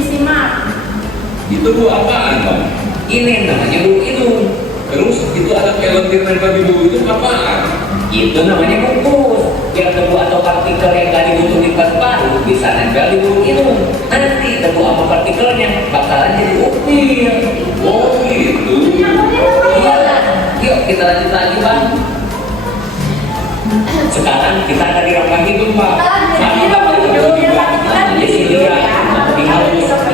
disimak. Itu buah apaan, Bang? Ini namanya buku itu. Terus itu ada pelentir nempel di buku itu apaan? Itu namanya bungkus. Biar debu atau partikel yang gak dibutuhin paru-paru bisa nempel di buku itu. Nanti debu apa partikelnya bakalan jadi upil. Oh gitu. Iya lah. Yuk kita lanjut lagi, Bang. Sekarang kita ada di rongga hidung, Pak. Sama Bapak hidung juga. Jadi sini ya.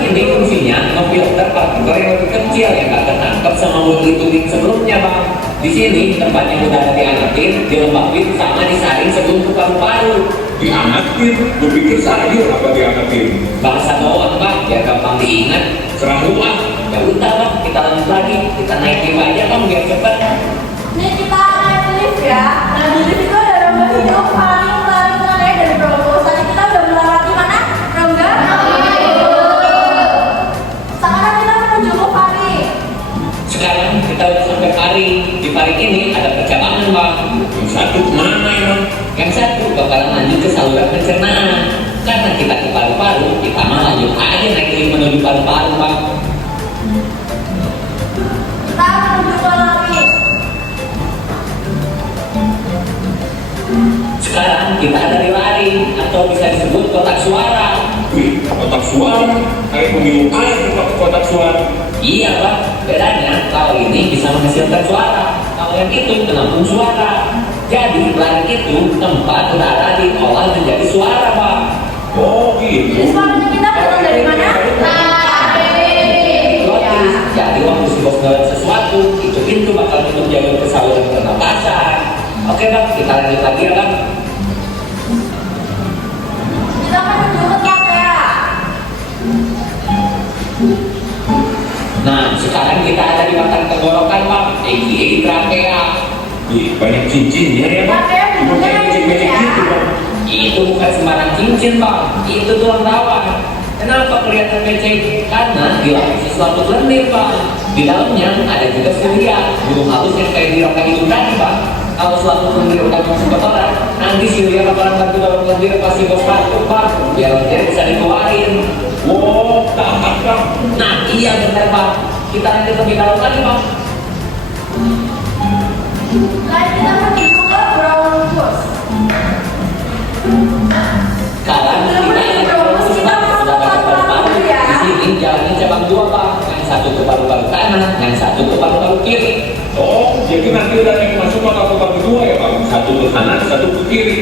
Ini fungsinya memfilter partikel yang lebih kecil yang gak ketangkep sama multi tubing sebelumnya, Bang. Di sini tempat yang udah diangetin, dilembabin sama disaring sebelum ke paru-paru. Diangetin? Gue pikir sayur apa diangetin? Bahasa doang, Bang, biar gampang diingat. Serang rumah. Ya udah, Bang, kita lanjut lagi. Kita naik lift aja, Bang, biar cepet. Ini kita naik lift ya. Nah di lift itu ada rongga hidung paling ya dari Bromo. Tadi kita udah melewati mana? Rongga hidung. Sekarang kita menuju ke pari. Sekarang kita udah sampai pari. Di pari ini ada percabangan, Bang. Yang satu kemana emang? Yang satu bakalan lanjut ke saluran pencernaan. Karena kita ke paru-paru, kita mah lanjut aja naik lift menuju paru-paru, Bang. Kita menuju ke langit. Sekarang kita ada di lari atau bisa disebut kotak suara. Wih, kotak suara. Kayak pemilu air pakai kotak suara. Iya, Bang. Bedanya kalau ini bisa menghasilkan suara, kalau yang itu penampung suara. Jadi lari itu tempat udara diolah menjadi suara, Bang. Oh Jadi gitu. suaranya kita datang dari mana? Lotis. Jadi waktu si bos ngeliat sesuatu, itu pintu bakal tutup jalur ke saluran pernapasan. Oke, Bang, kita lanjut lagi ya, Bang. Kita menuju ke trachea. Nah, sekarang kita ada di batang tenggorokan, Bang. A.k.a. trachea. Ih, banyak cincinnya ya, Bang. Trachea bentuknya kayak gini Becek-becek ya. gitu, Bang. Itu bukan sembarang cincin, Bang. Itu tulang rawan. Kenapa kelihatan becek? Karena dilapisi suatu lendir, Bang. Di dalamnya ada juga silia, bulu halus yang kayak di rongga hidung tadi, Bang. Kalau suatu lendir udah masuk kotoran, nanti silia bakalan bantu dalam lendir pasti bos batuk, Bang. Biar lendir bisa dikeluarin. Wow, tahan, Bang. Nah, iya benar, Bang. Kita lanjut lebih dalam lagi, Bang. Lalu kita menuju ke bronchus. Sekarang kita sudah baca paru-paru. Di sini jalannya cabang dua, Bang. Yang satu ke paru-paru kanan, yang satu ke paru-paru kiri. Oh, jadi nanti udah yang masuk kotak-kotak kedua ya, Bang? Satu ke kanan, satu ke kiri.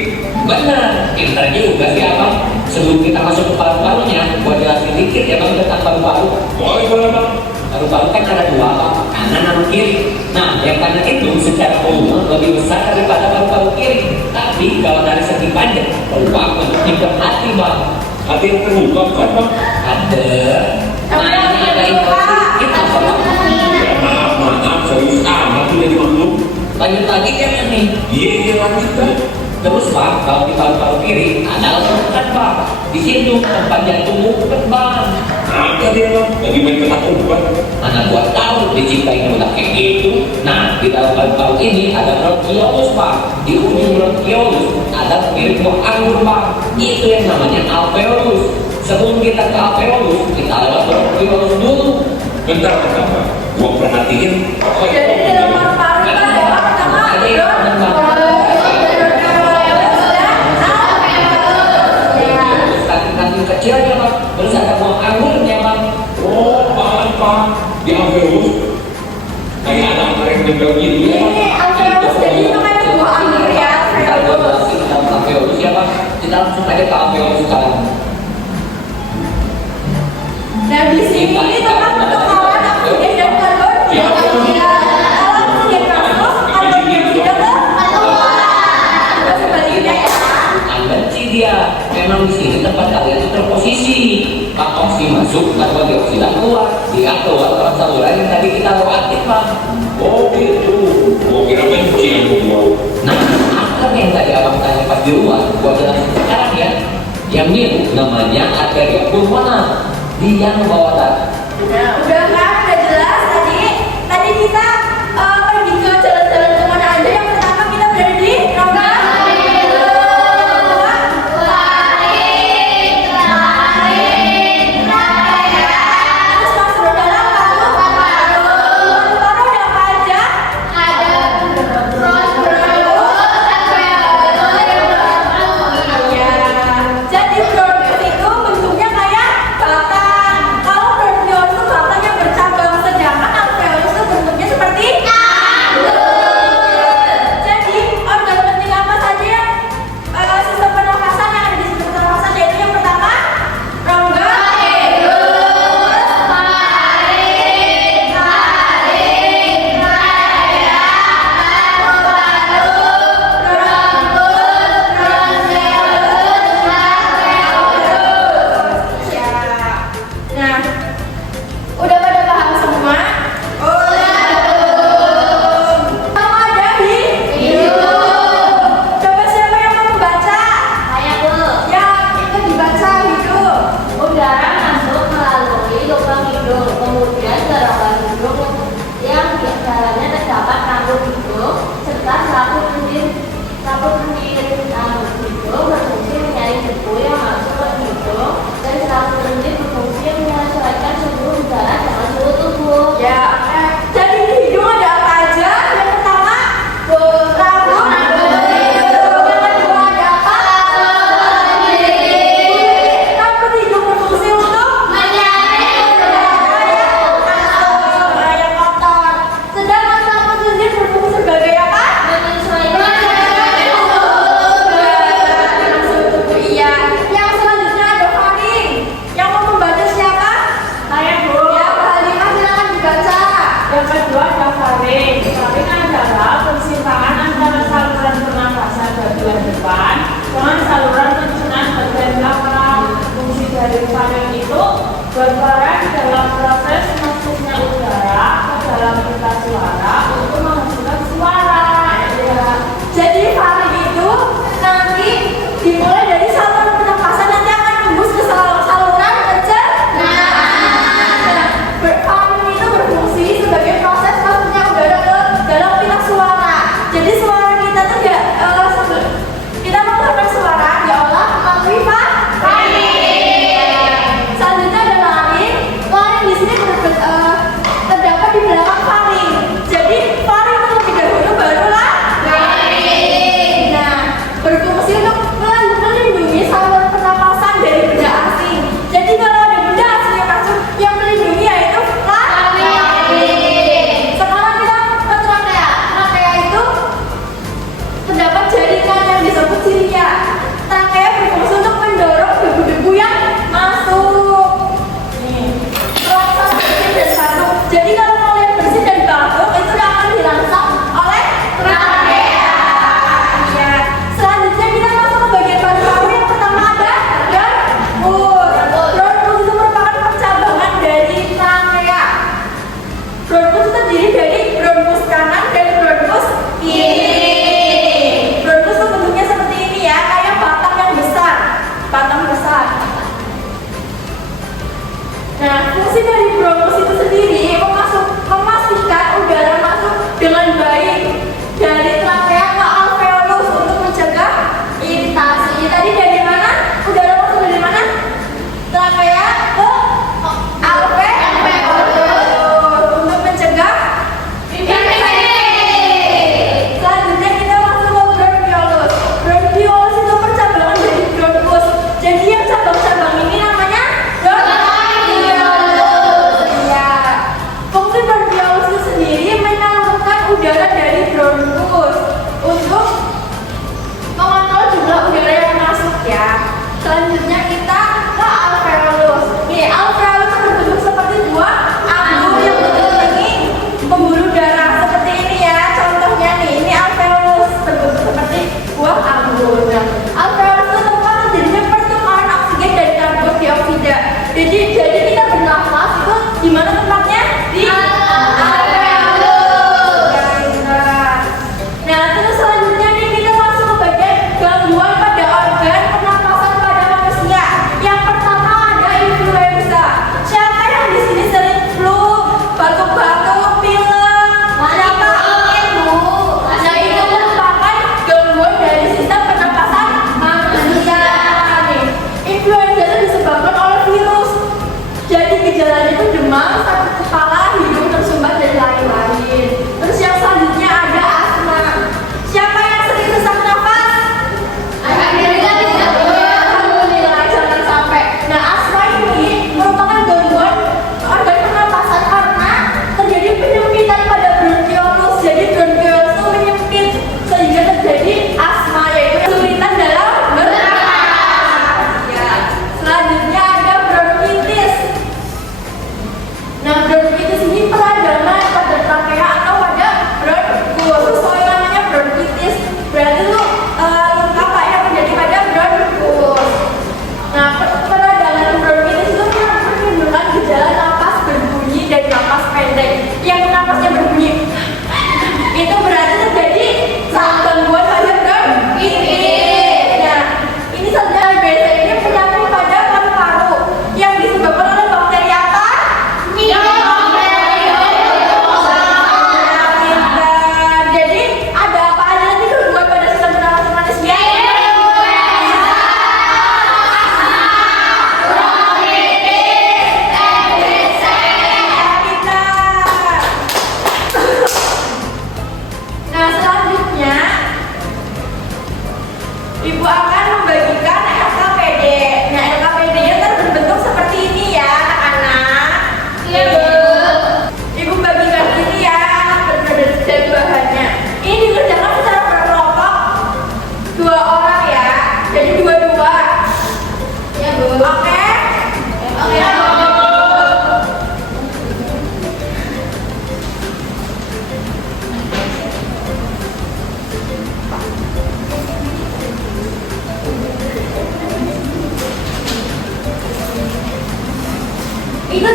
Benar, pintar juga sih, Abang. Sebelum kita masuk ke paru-parunya, buat jelasin dikit ya, Bang, tentang paru-paru. Boleh, boleh, Bang. Paru-paru kan ada dua, Bang, kanan sama kiri. Nah, yang kanan itu secara volume lebih besar daripada paru-paru kiri. Tapi kalau dari segi panjang, peluang untuk nyemprot hati, Bang. Hati yang terbuka, kan, Bang? Ada. Nah, ini ada infeksi kita, Bang. Ya, maaf, serius amat udah dimaklum. Lanjut lagi kan nih. Iya, lanjut, Bang. Terus, Bang, kalau di paru-paru kiri ada lekukan, Bang. Di situ tempat jantung ngumpet, Bang. Ada dia, Bang. Lagi main ketak umpet. Mana gua tahu diciptain udah kayak gitu. Nah, di dalam paru-paru ini ada bronchiolus, Bang. Di ujung bronchiolus ada mirip buah anggur, Bang. Itu yang namanya alveolus. Sebelum kita ke alveolus, kita lewat bronchiolus dulu. Bentar, Bang. Gua perhatiin. Oh, Jadi di dalam paru-paru kita ada apa pertama? Kaki kecilnya, Bang. Terus ada buah anggurnya, Bang. Oh, Pak. Di alveolus. Kayak ada anggrek nempel gitu ya, Bang. Ini alveolus, jadi itu kan buah anggur ya, Kita alveolus. jelasin tentang alveolus ya, Bang. Kita langsung aja ke alveolus sekarang. Nah di sini ini tempat pertukaran oksigen dan karbon dioksida. Kalau oksigen masuk, karbon dioksida keluar. Terus sebaliknya ya. Benci dia. Memang di sini tempat kalian itu terposisi. Pak oksigen masuk, karbon dioksida keluar. Dia keluar lewat saluran yang tadi kita lewatin, Bang. Oh, gitu. Gua kira benci yang gua mau. Nah, akar yang tadi abang tanya pas di luar, gua jelasin sekarang ya. Yang biru namanya arteria pulmonar. Dia membawa darah. Nah, udah kan, udah jelas tadi. Tadi kita pergi ke jalan-jalan kemana aja. Yang pertama kita berada di rongga hidung. Kedua, Nah, udah pada paham semua? Kamu ada di? Coba siapa yang mau membaca? Saya Bu. Ya, itu dibaca hidup. Udara masuk melalui lubang hidung, kemudian ke rongga hidung yang di dalamnya terdapat rambut hidung serta selaput lendir. Selaput lendir rambut hidung berfungsi menyaring debu yang masuk ke hidung, dan selaput lendir berfungsi menyesuaikan suhu udara dengan suhu tubuh. Ya, jadi di hidung ada apa aja? Yang pertama, rambut. Yang kedua ada apa? Rambut hidung berfungsi untuk yang kotor. Sedangkan rambut lendir berfungsi sebagai apa? Menyesuaikan Suhu tubuh. Iya. Yang selanjutnya ada faring. Yang mau membaca siapa? saya Bu. Ya, Mbak Halimah silakan dibaca. Yang kedua ada faring. Faring adalah persimpangan antara saluran pernafasan bagian depan dengan saluran pencernaan bagian belakang. Fungsi dari faring itu berperan dalam proses masuknya udara ke dalam pita suara untuk menghasilkan suara. Ya. Jadi faring itu nanti dimulai dari saluran pernafasan, nanti akan tembus ke saluran pencernaan. Faring itu berfungsi sebagai proses masuknya udara ke dalam pita suara. Jadi suara kita tuh ya kita mengeluarkan suara diolah melalui faring. Selanjutnya ada laring. Laring di sini terdapat di belakang faring. Jadi faring terlebih dahulu barulah laring. Nah, berfungsi untuk melindungi saluran pernapasan dari benda asing. Jadi kalau ada benda asing yang masuk, yang melindungi yaitu laring. Sekarang kita ke trachea. Trachea itu terdapat jaringan yang disebut silia. Trachea berfungsi untuk mendorong debu-debu yang masuk. Nih, proses bersih dan batuk. Jadi kalau kalian bersih dan batuk itu akan dirangsang oleh trachea. Ya. Selanjutnya kita masuk ke bagian paru-paru. Yang pertama ada bronkus. Bronkus itu merupakan percabangan dari trachea. Bronkus terdiri dari bronkus kanan dan bronkus kiri. Bronkus itu bentuknya seperti ini ya, kayak batang yang besar. Batang besar. Nah, fungsi dari bronkus itu sendiri memastikan udara masuk dengan baik dari trachea ke alveolus untuk mencegah iritasi. Tadi dari mana? Udara masuk dari mana? Trachea ke alveolus untuk mencegah iritasi. Selanjutnya kita masuk ke bronkiolus. Bronkiolus itu percabangan dari bronkus. Jadi yang cabang-cabang ini namanya bronkiolus. Ya. Fungsi bronkiolus itu sendiri menyalurkan udara dari bronkus untuk mengontrol jumlah udara yang masuk ya. Selanjutnya kita ke alveolus. Nih, alveolus itu berbentuk seperti buah anggur yang mengelilingi pembuluh darah seperti ini ya. Contohnya nih, ini alveolus berbentuk seperti buah anggur. Nah, alveolus itu tempat terjadinya pertukaran oksigen dan karbon dioksida. Jadi kita bernafas itu di mana tempatnya? Di alveolus. Nah, terus selanjutnya nih kita masuk ke bagian gangguan pada organ pernapasan pada manusia. Yang pertama ada influenza. Siapa yang di sini sering flu, batuk-batuk, pilek? Siapa? Bu. Nah, itu merupakan gangguan dari sistem pernapasan manusia. Nih, influenza itu disebabkan oleh virus. Jadi gejalanya itu demam, sakit kepala, hidung tersumbat dan lain-lain. Terus yang selanjutnya ada asma. Siapa yang sering sesak nafas? Alhamdulillah, jangan sampai. Nah, asma ini merupakan gangguan organ pernapasan karena terjadi penyempitan pada bronkiolus. Jadi bronkiolus itu menyempit sehingga terjadi asma, yaitu kesulitan dalam bernafas. Ya. Selanjutnya ada bronkitis.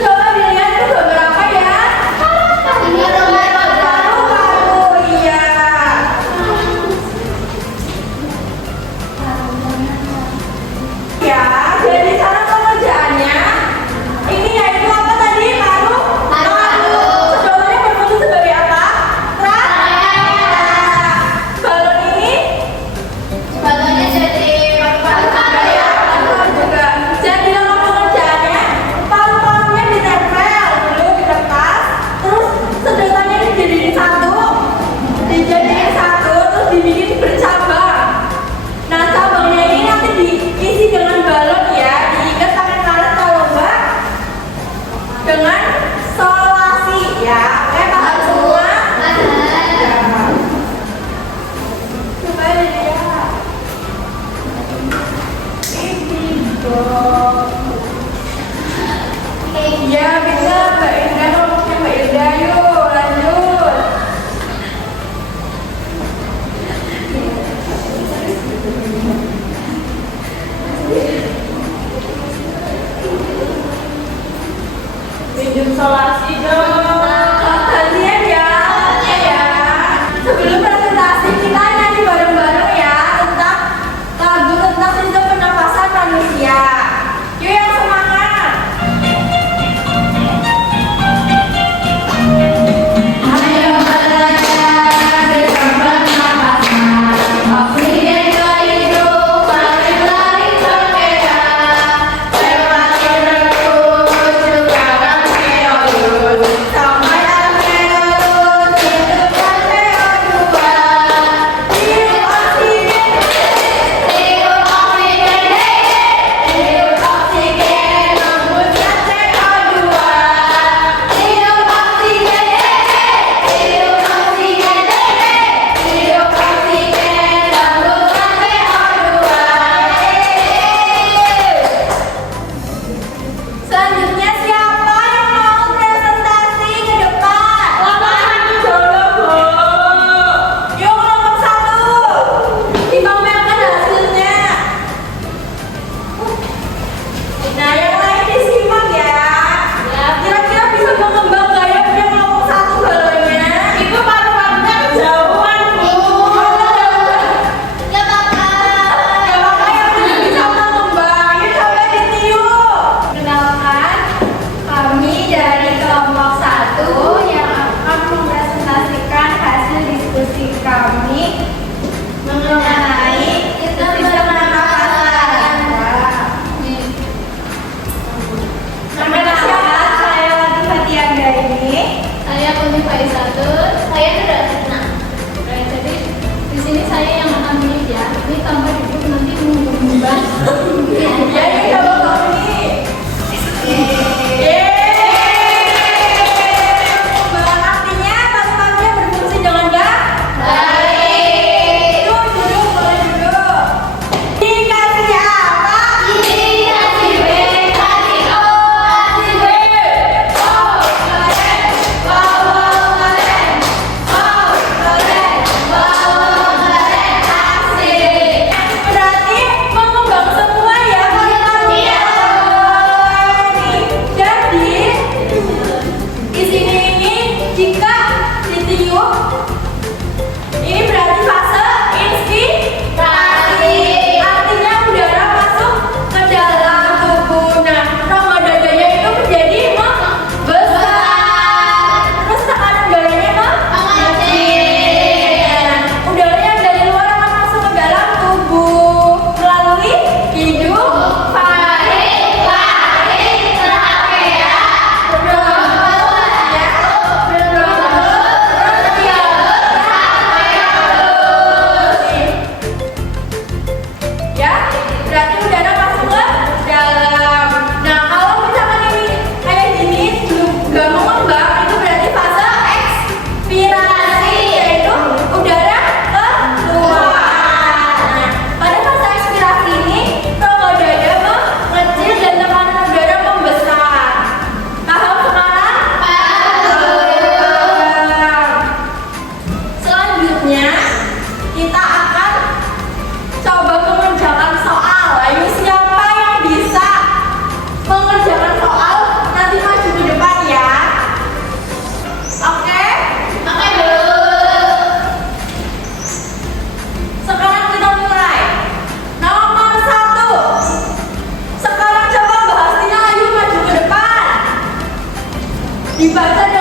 Coba dilihat itu gambar apa ya? Ini gambar Paru-paru, iya. Ya, jadi cara pengerjaannya ini yaitu apa tadi? Paru-paru. Sedotannya berfungsi sebagai apa? Balon ini Sebagainya jadi paru-paru ya. paru-paru juga. Jadi dalam pengerjaannya paru-parunya ditempel dulu di kertas, terus sedotannya dijadiin satu, terus dibikin bercabang. Nah cabangnya ini nanti diisi dengan balon ya, diikat pakai karet kalau enggak dengan solasi ya. Oke, paham semua? Ya. Coba dilihat. Ini dong. Iya benar Mbak Indah, kelompoknya Mbak Indah. Yuk lanjut. Pinjam solasi dong. Gantian ya. Sebelum presentasi kita nyanyi bareng-bareng ya tentang lagu tentang sistem pernapasan manusia. Yuk yang semangat. Ayo belajar sistem pernapasan. Oksigen ke hidung, lari berbeda. Lewat hidung juga kan CO2. dibaca